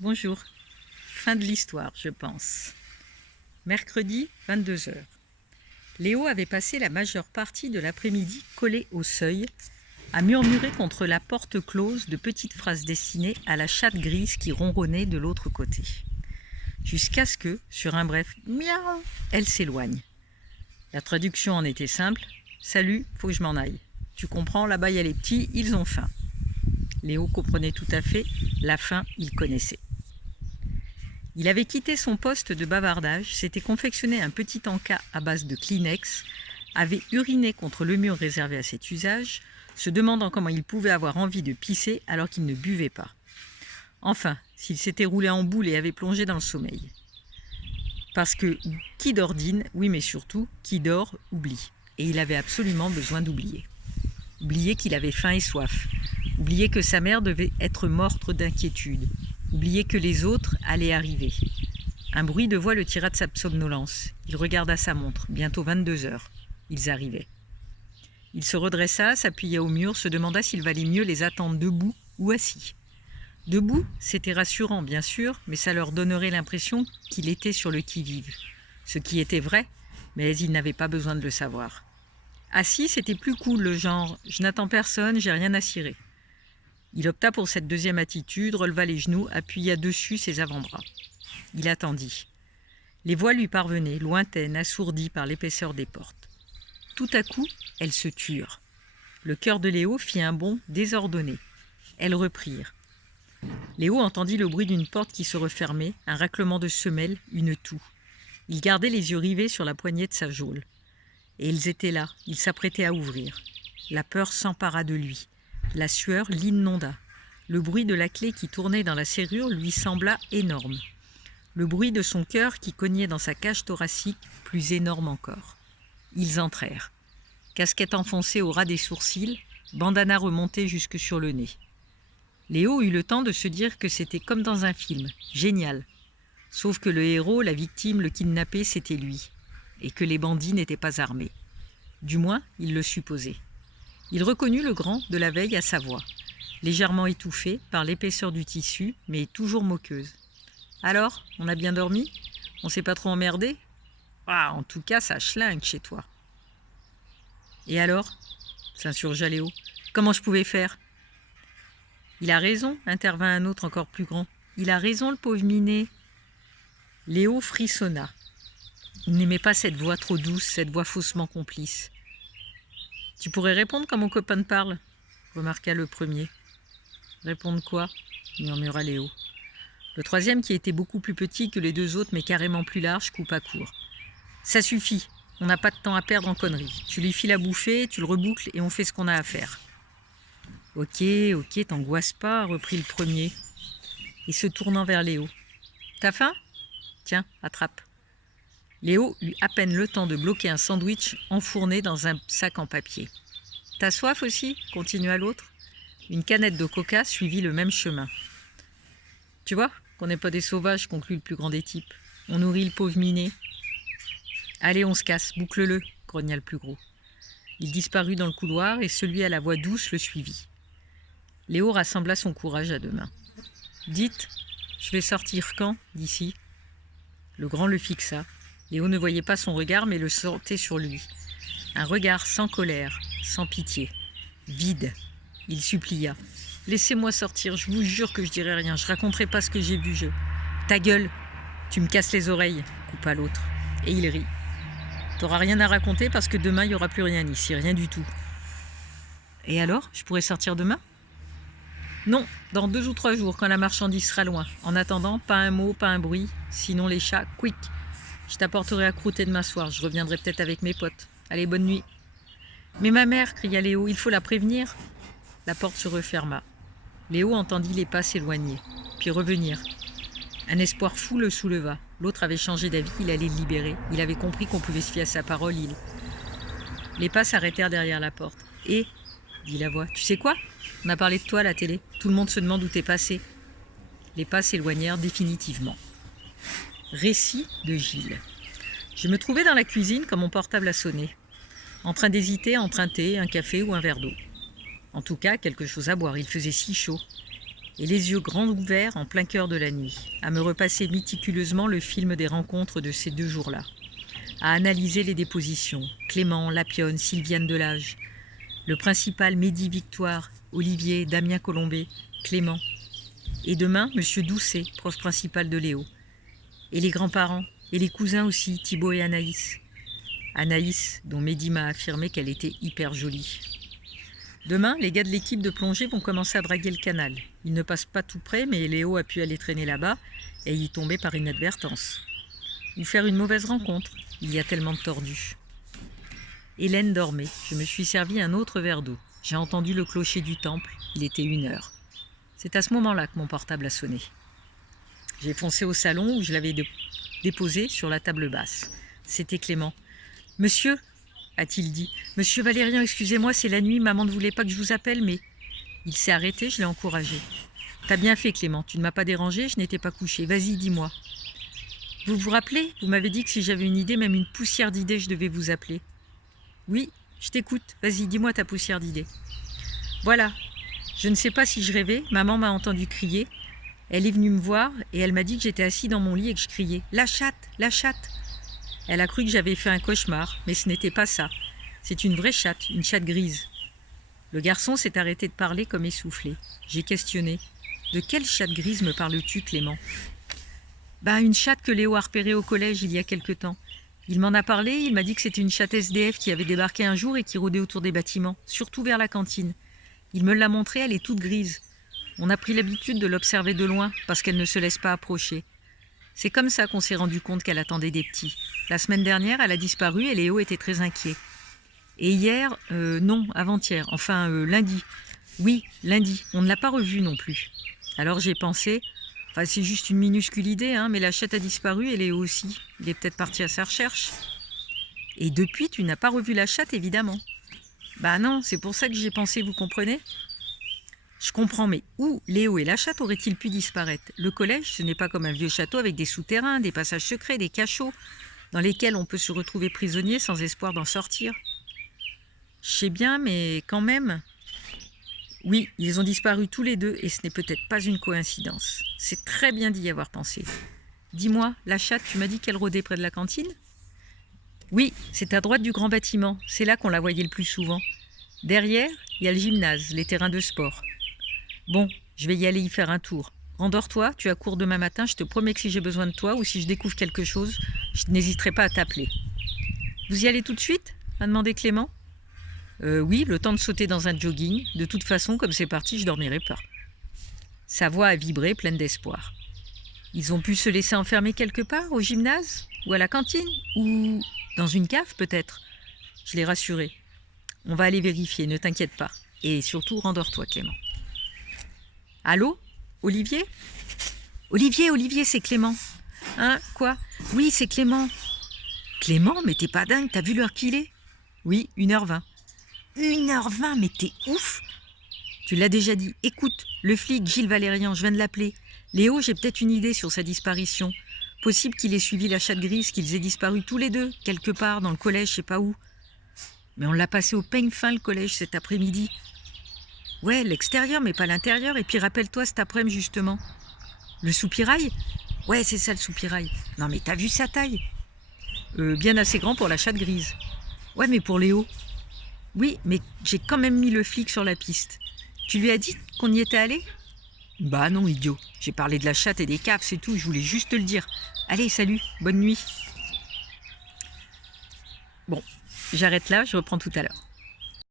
Bonjour. Fin de l'histoire, je pense. Mercredi, 22 heures. Léo avait passé la majeure partie de l'après-midi collé au seuil, à murmurer contre la porte close de petites phrases destinées à la chatte grise qui ronronnait de l'autre côté. Jusqu'à ce que, sur un bref « miaou », elle s'éloigne. La traduction en était simple « Salut, faut que je m'en aille. Tu comprends, là-bas il y a les petits, ils ont faim. » Léo comprenait tout à fait, la faim il connaissait. Il avait quitté son poste de bavardage, s'était confectionné un petit encas à base de Kleenex, avait uriné contre le mur réservé à cet usage, se demandant comment il pouvait avoir envie de pisser alors qu'il ne buvait pas. Enfin, s'il s'était roulé en boule et avait plongé dans le sommeil. Parce que qui dort dîne, oui mais surtout, qui dort oublie. Et il avait absolument besoin d'oublier. Oublier qu'il avait faim et soif. Oublier que sa mère devait être morte d'inquiétude. Oublier que les autres allaient arriver. Un bruit de voix le tira de sa somnolence. Il regarda sa montre. Bientôt 22 heures. Ils arrivaient. Il se redressa, s'appuya au mur, se demanda s'il valait mieux les attendre debout ou assis. Debout, c'était rassurant, bien sûr, mais ça leur donnerait l'impression qu'il était sur le qui-vive. Ce qui était vrai, mais il n'avait pas besoin de le savoir. Assis, c'était plus cool, le genre « je n'attends personne, j'ai rien à cirer ». Il opta pour cette deuxième attitude, releva les genoux, appuya dessus ses avant-bras. Il attendit. Les voix lui parvenaient, lointaines, assourdies par l'épaisseur des portes. Tout à coup, elles se turent. Le cœur de Léo fit un bond désordonné. Elles reprirent. Léo entendit le bruit d'une porte qui se refermait, un raclement de semelles, une toux. Il gardait les yeux rivés sur la poignée de sa geôle. Et ils étaient là, il s'apprêtait à ouvrir. La peur s'empara de lui. La sueur l'inonda. Le bruit de la clé qui tournait dans la serrure lui sembla énorme. Le bruit de son cœur qui cognait dans sa cage thoracique, plus énorme encore. Ils entrèrent. Casquette enfoncée au ras des sourcils, bandana remontée jusque sur le nez. Léo eut le temps de se dire que c'était comme dans un film, génial. Sauf que le héros, la victime, le kidnappé, c'était lui. Et que les bandits n'étaient pas armés. Du moins, il le supposait. Il reconnut le grand de la veille à sa voix, légèrement étouffée par l'épaisseur du tissu, mais toujours moqueuse. « Alors, on a bien dormi? On s'est pas trop emmerdé? Ah, en tout cas, ça schlingue chez toi. »« Et alors ?» s'insurgea Léo. « Comment je pouvais faire ?»« Il a raison, » intervint un autre encore plus grand. « Il a raison, le pauvre minet. » Léo frissonna. Il n'aimait pas cette voix trop douce, cette voix faussement complice. « Tu pourrais répondre quand mon copain te parle ?» remarqua le premier. « Répondre quoi ?» murmura Léo. Le troisième, qui était beaucoup plus petit que les deux autres, mais carrément plus large, coupa court. « Ça suffit, on n'a pas de temps à perdre en conneries. Tu lui files à bouffer, tu le reboucles et on fait ce qu'on a à faire. »« Ok, t'angoisse pas, » reprit le premier, et se tournant vers Léo. « T'as faim ? Tiens, attrape. » Léo eut à peine le temps de bloquer un sandwich enfourné dans un sac en papier. « T'as soif aussi ?» continua l'autre. Une canette de coca suivit le même chemin. « Tu vois qu'on n'est pas des sauvages » conclut le plus grand des types. « On nourrit le pauvre minet. »« Allez, on se casse, boucle-le » grogna le plus gros. Il disparut dans le couloir et celui à la voix douce le suivit. Léo rassembla son courage à deux mains. « Dites, je vais sortir quand d'ici ?» Le grand le fixa. Léo ne voyait pas son regard, mais le sentait sur lui. Un regard sans colère, sans pitié, vide. Il supplia. « Laissez-moi sortir, je vous jure que je dirai rien, je raconterai pas ce que j'ai vu, Ta gueule, tu me casses les oreilles » coupa l'autre. Et il rit. « T'auras rien à raconter parce que demain, il n'y aura plus rien ici, rien du tout. »« Et alors, je pourrais sortir demain ?»« Non, dans 2 ou 3 jours, quand la marchandise sera loin. En attendant, pas un mot, pas un bruit, sinon les chats, quick. Je t'apporterai à croûter demain soir, je reviendrai peut-être avec mes potes. Allez, bonne nuit. »« Mais ma mère » cria Léo, « il faut la prévenir. » La porte se referma. Léo entendit les pas s'éloigner, puis revenir. Un espoir fou le souleva. L'autre avait changé d'avis, il allait le libérer. Il avait compris qu'on pouvait se fier à sa parole. Les pas s'arrêtèrent derrière la porte. « Et » dit la voix, « tu sais quoi ? On a parlé de toi à la télé. Tout le monde se demande où t'es passé. » Les pas s'éloignèrent définitivement. Récit de Gilles. Je me trouvais dans la cuisine quand mon portable a sonné, en train d'hésiter à emprunter un café ou un verre d'eau. En tout cas, quelque chose à boire, il faisait si chaud. et les yeux grands ouverts en plein cœur de la nuit, à me repasser méticuleusement le film des rencontres de ces 2 jours-là, à analyser les dépositions, Clément, Lapionne, Sylviane Delage, le principal Mehdi Victoire, Olivier, Damien Colombet, Clément, et demain, M. Doucet, prof principal de Léo, et les grands-parents, et les cousins aussi, Thibaut et Anaïs. Anaïs, dont Mehdi m'a affirmé qu'elle était hyper jolie. Demain, les gars de l'équipe de plongée vont commencer à draguer le canal. Ils ne passent pas tout près, mais Léo a pu aller traîner là-bas et y tomber par inadvertance. Ou faire une mauvaise rencontre, il y a tellement de tordus. Hélène dormait, je me suis servi un autre verre d'eau. J'ai entendu le clocher du temple, il était 1h. C'est à ce moment-là que mon portable a sonné. J'ai foncé au salon où je l'avais déposé sur la table basse. C'était Clément. « Monsieur ?» a-t-il dit. « Monsieur Valérian, excusez-moi, c'est la nuit, maman ne voulait pas que je vous appelle, mais... » Il s'est arrêté, je l'ai encouragé. « T'as bien fait, Clément, tu ne m'as pas dérangé, je n'étais pas couché. Vas-y, dis-moi. » « Vous vous rappelez? Vous m'avez dit que si j'avais une idée, même une poussière d'idée, je devais vous appeler. »« Oui, je t'écoute. Vas-y, dis-moi ta poussière d'idée. » Voilà. Je ne sais pas si je rêvais, maman m'a entendu crier. Elle est venue me voir et elle m'a dit que j'étais assis dans mon lit et que je criais « La chatte! La chatte !» Elle a cru que j'avais fait un cauchemar, mais ce n'était pas ça. C'est une vraie chatte, une chatte grise. Le garçon s'est arrêté de parler comme essoufflé. J'ai questionné. « De quelle chatte grise me parles-tu, Clément ?» Bah, une chatte que Léo a repérée au collège il y a quelque temps. Il m'en a parlé, il m'a dit que c'était une chatte SDF qui avait débarqué un jour et qui rôdait autour des bâtiments, surtout vers la cantine. Il me l'a montrée, elle est toute grise. On a pris l'habitude de l'observer de loin, parce qu'elle ne se laisse pas approcher. C'est comme ça qu'on s'est rendu compte qu'elle attendait des petits. La semaine dernière, elle a disparu et Léo était très inquiet. Et hier, non, avant-hier, enfin lundi. Oui, lundi, on ne l'a pas revue non plus. Alors j'ai pensé... Enfin, c'est juste une minuscule idée, hein, mais la chatte a disparu et Léo aussi. Il est peut-être parti à sa recherche. Et depuis, tu n'as pas revu la chatte, évidemment. Bah non, c'est pour ça que j'y ai pensé, vous comprenez? Je comprends, mais où Léo et la chatte auraient-ils pu disparaître? Le collège, ce n'est pas comme un vieux château avec des souterrains, des passages secrets, des cachots, dans lesquels on peut se retrouver prisonnier sans espoir d'en sortir. Je sais bien, mais quand même... Oui, ils ont disparu tous les deux et ce n'est peut-être pas une coïncidence. C'est très bien d'y avoir pensé. Dis-moi, la chatte, tu m'as dit qu'elle rôdait près de la cantine? Oui, c'est à droite du grand bâtiment. C'est là qu'on la voyait le plus souvent. Derrière, il y a le gymnase, les terrains de sport. Bon, je vais y aller y faire un tour. Rendors-toi, tu as cours demain matin, je te promets que si j'ai besoin de toi ou si je découvre quelque chose, je n'hésiterai pas à t'appeler. Vous y allez tout de suite? A demandé Clément. Oui, le temps de sauter dans un jogging. De toute façon, comme c'est parti, je dormirai pas. Sa voix a vibré, pleine d'espoir. Ils ont pu se laisser enfermer quelque part, au gymnase? Ou à la cantine? Ou dans une cave, peut-être? Je l'ai rassuré. On va aller vérifier, ne t'inquiète pas. Et surtout, rendors-toi, Clément. Allô? Olivier? Olivier, c'est Clément. Hein? Quoi? Oui, c'est Clément. Clément, mais t'es pas dingue, t'as vu l'heure qu'il est? Oui, 1h20. 1h20, mais t'es ouf! Tu l'as déjà dit. Écoute, le flic Gilles Valérian, je viens de l'appeler. Léo, j'ai peut-être une idée sur sa disparition. Possible qu'il ait suivi la chatte grise, qu'ils aient disparu tous les deux, quelque part, dans le collège, je sais pas où. Mais on l'a passé au peigne fin, le collège, cet après-midi. Ouais, l'extérieur, mais pas l'intérieur. Et puis rappelle-toi cet après-midi, justement. Le soupirail? Ouais, c'est ça, le soupirail. Non, mais t'as vu sa taille? Bien assez grand pour la chatte grise. Ouais, mais pour Léo? Oui, mais j'ai quand même mis le flic sur la piste. Tu lui as dit qu'on y était allé? Bah non, idiot. J'ai parlé de la chatte et des caves, c'est tout. Je voulais juste te le dire. Allez, salut, bonne nuit. Bon, j'arrête là, je reprends tout à l'heure.